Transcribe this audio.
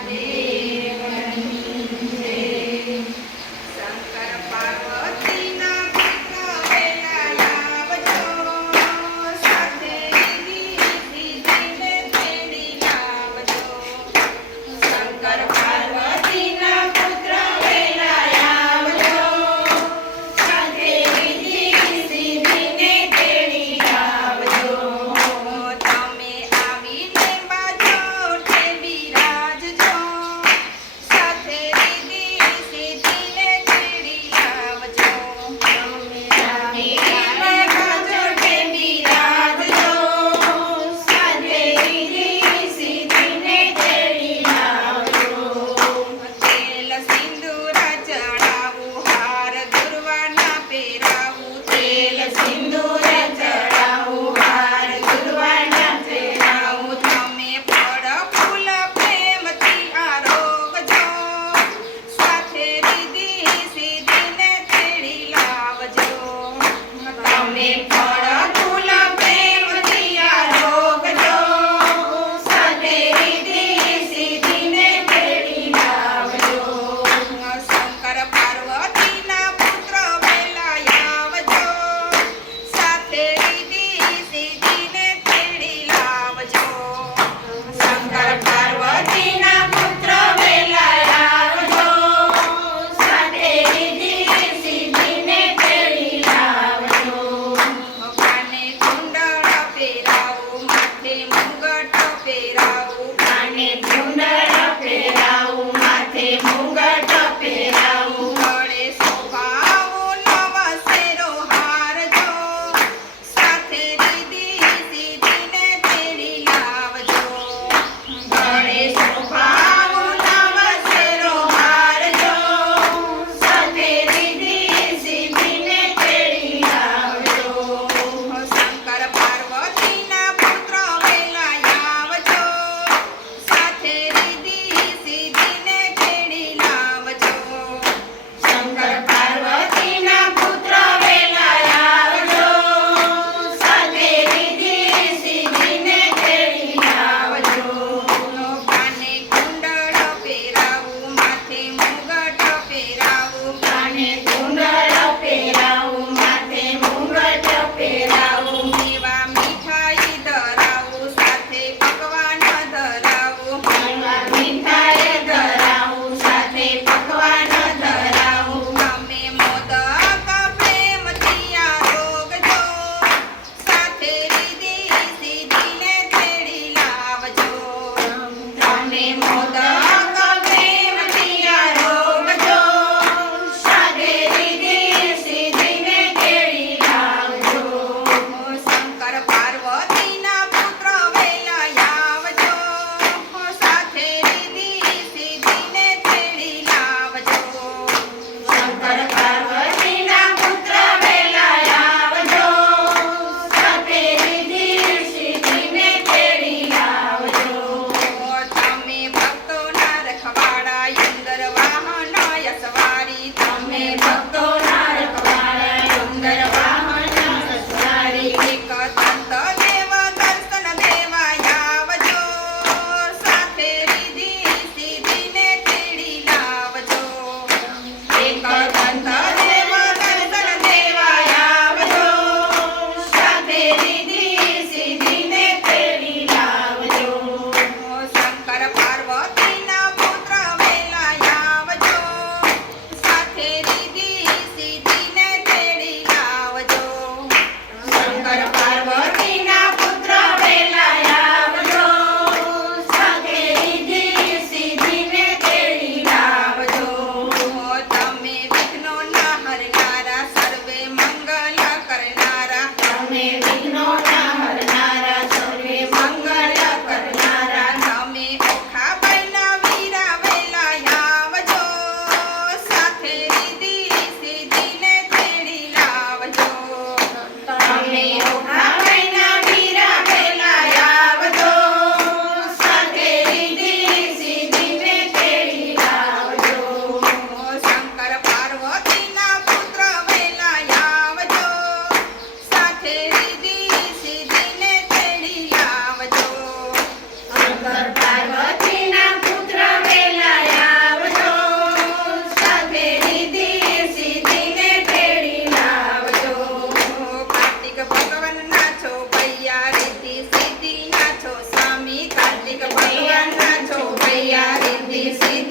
Amén. coming from. Amen. felicidade.